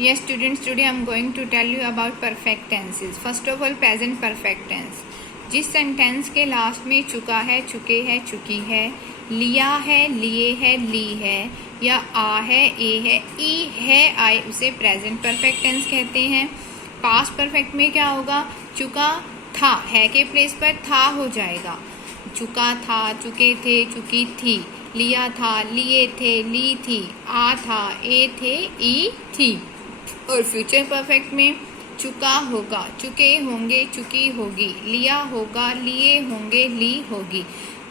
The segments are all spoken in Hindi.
Yes, students, today I am going to tell you about perfect tenses. First of all, present perfect tense. जिस सेंटेंस के लास्ट में चुका है, चुके है, चुकी है, लिया है, लिए है, ली है, या आ है, ए है, ई है, आए, उसे प्रेजेंट परफेक्ट टेंस कहते हैं. पास्ट परफेक्ट में क्या होगा? चुका था, है के प्लेस पर था हो जाएगा. चुका था, चुके थे, चुकी थी, लिया था, लिए थे, ली थी, आ था, ए थे, ई थी. और फ्यूचर परफेक्ट में चुका होगा, चुके होंगे, चुकी होगी, लिया होगा, लिए होंगे, ली होगी.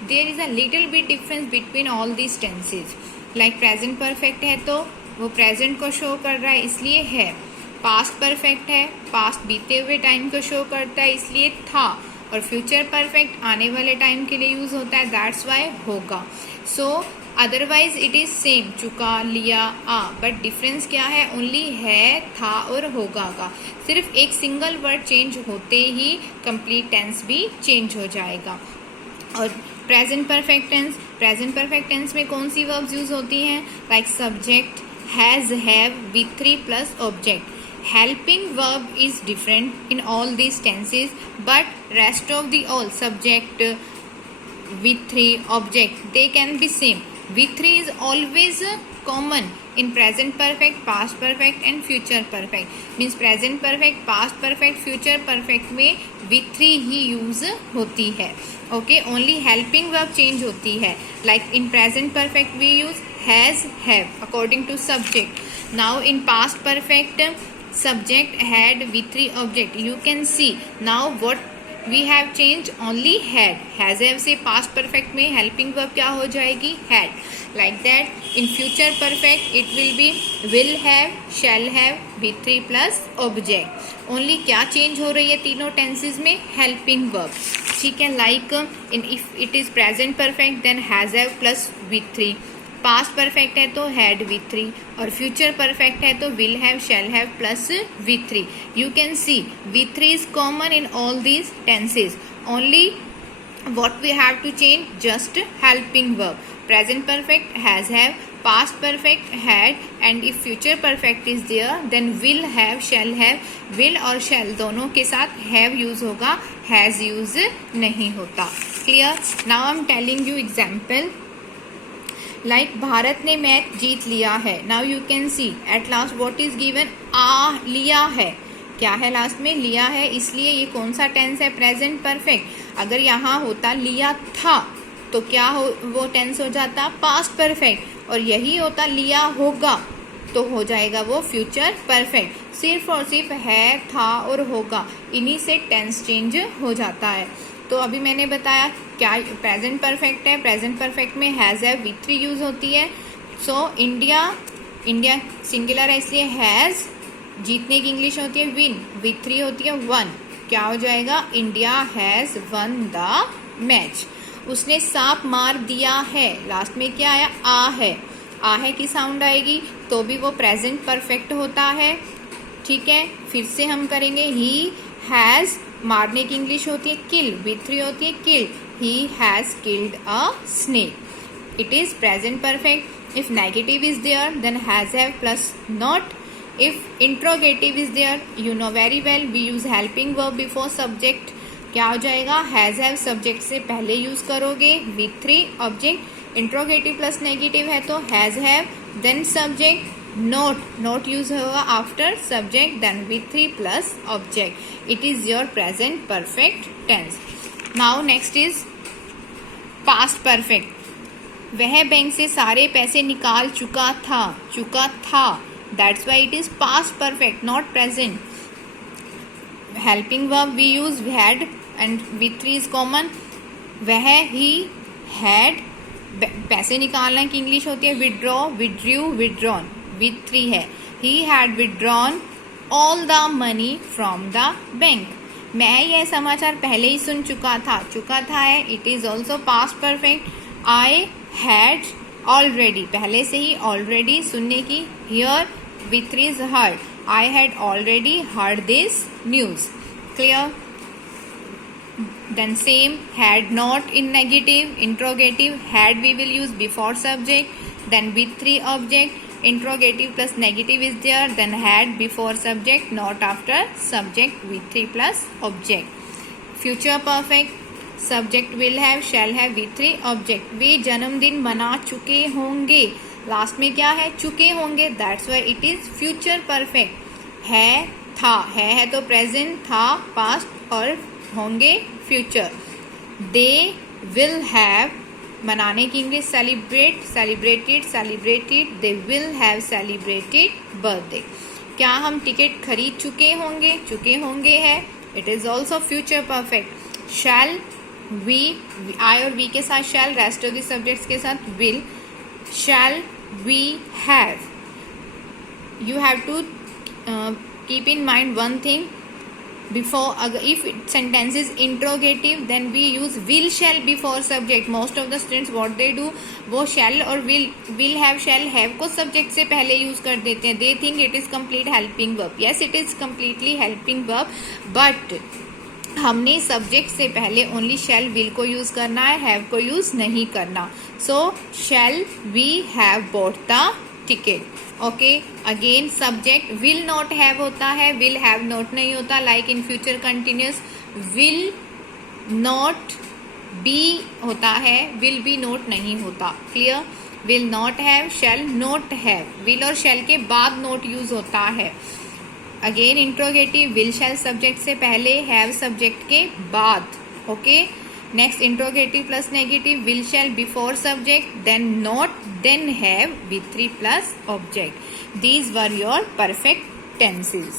There is a little bit difference between all these tenses. Like present perfect है तो वो प्रेजेंट को शो कर रहा है इसलिए है. पास्ट परफेक्ट है, पास्ट बीते हुए टाइम को शो करता है इसलिए था. और फ्यूचर परफेक्ट आने वाले टाइम के लिए यूज होता है, दैट्स वाई होगा. सो अदरवाइज इट इज सेम, चुका, लिया, आ. बट डिफरेंस क्या है? ओनली है, था और होगा का. सिर्फ एक सिंगल वर्ड चेंज होते ही कंप्लीट टेंस भी चेंज हो जाएगा. और प्रेजेंट परफेक्ट टेंस में कौन सी वर्ब्स यूज होती हैं? Like subject, has, have, with three plus object. Helping verb is different in all these tenses, but rest of the all subject, with three, object, they can be same. With three is always common in present perfect, past perfect and future perfect. Means present perfect, past perfect, future perfect में with three ही use होती है. Okay, only helping verb change होती है. Like in present perfect we use has, have according to subject. Now in past perfect subject had with three object. You can see now what we have changed, only had. has have से past perfect में helping verb क्या हो जाएगी? had. Like that in future perfect it will be will have, shall have, with three plus object. only क्या change हो रही है तीनों tenses में? helping verb. ठीक है. like in if it is present perfect then has have plus with three. Past perfect है तो हैड विथ थ्री. और फ्यूचर परफेक्ट है तो will have, shall have plus with three. You can C with three is common in all these tenses. Only what we have to change, just helping verb. Present perfect has, have, past perfect had, and if future perfect is there then will have, shall have. will और shall दोनों के साथ have use होगा, has use नहीं होता. Clear? Now I am telling you example. Like Bharat ने मैच जीत लिया है. Now you can see at last what is given? आ, लिया है. क्या है लास्ट में? लिया है. इसलिए ये कौन सा टेंस है? Present perfect. अगर यहाँ होता लिया था तो क्या हो, वो टेंस हो जाता पास्ट परफेक्ट. और यही होता लिया होगा तो हो जाएगा वो फ्यूचर परफेक्ट. सिर्फ और सिर्फ है, था और होगा, इन्हीं से टेंस चेंज हो जाता है. तो अभी मैंने बताया क्या प्रेजेंट परफेक्ट है. प्रेजेंट परफेक्ट में has, have, with three use होती है. सो इंडिया सिंगुलर है इसलिए हैज. जीतने की इंग्लिश होती है विन, विथ थ्री होती है वन. क्या हो जाएगा? India has one the match. उसने सांप मार दिया है. लास्ट में क्या आया? आ है. आ है की साउंड आएगी तो भी वो प्रेजेंट परफेक्ट होता है. ठीक है. फिर से हम करेंगे. ही हैज, मारने की इंग्लिश होती है किल, विथ थ्री होती है kill. He has killed a snake. It is present perfect. If negative is there then has, have plus not. If interrogative is there you know very well we use helping verb before subject. क्या हो जाएगा? हैज, हैव सब्जेक्ट से पहले यूज करोगे, with three object. Interrogative plus negative है तो has, have then subject. Not use होगा after subject then with three plus object. It is your present perfect tense. Now next is past perfect. वह बैंक से सारे पैसे निकाल चुका था. That's why it is past perfect not present. Helping verb we use had and with three is common. वह, ही, हैड. पैसे निकालने की इंग्लिश होती है withdraw, withdrew, withdrawn. With three है. He had withdrawn all the money from the bank. मैं यह समाचार पहले ही सुन चुका था है. It is also past perfect. I had already, पहले से ही ऑलरेडी सुनने की. Here with three is heard. I had already heard this news. Clear? Then same, had not in negative. Interrogative, had we will use before subject, then with three object. interrogative plus negative is there, then had before subject, not after subject, V3 plus object. Future perfect, subject will have, shall have, V3 object. वे जन्मदिन मना चुके होंगे, लास्ट में क्या है, चुके होंगे, that's why it is future perfect. है था, है तो प्रेजेंट, था पास्ट और होंगे फ्यूचर. दे विल हैव, मनाने की English celebrate, celebrated, celebrated, they will have celebrated birthday. क्या हम टिकट खरीद चुके होंगे है, it is also future perfect. Shall we, I और वी के साथ shall, rest of the subjects के साथ will. Shall we have. You have to keep in mind one thing, before if sentence is interrogative then we use will shall before subject. most of the students what they do, वो shall और will have, shall have को subject से पहले use कर देते हैं. they think it is complete helping verb. yes, it is completely helping verb, but हमने subject से पहले only shall will को use करना है, have को use नहीं करना. so shall we have bought the ticket. Okay, again subject will not have होता है, विल हैव नॉट नहीं होता. Like in future continuous will not be होता है, विल बी नॉट नहीं होता. Clear. Will not have, shall not have, will और शैल के बाद नॉट यूज होता है. Again interrogative, will shell subject से पहले, हैव सब्जेक्ट के बाद. Okay. Next, interrogative plus negative, will shall before subject, then not, then have, V3 plus object. These were your perfect tenses.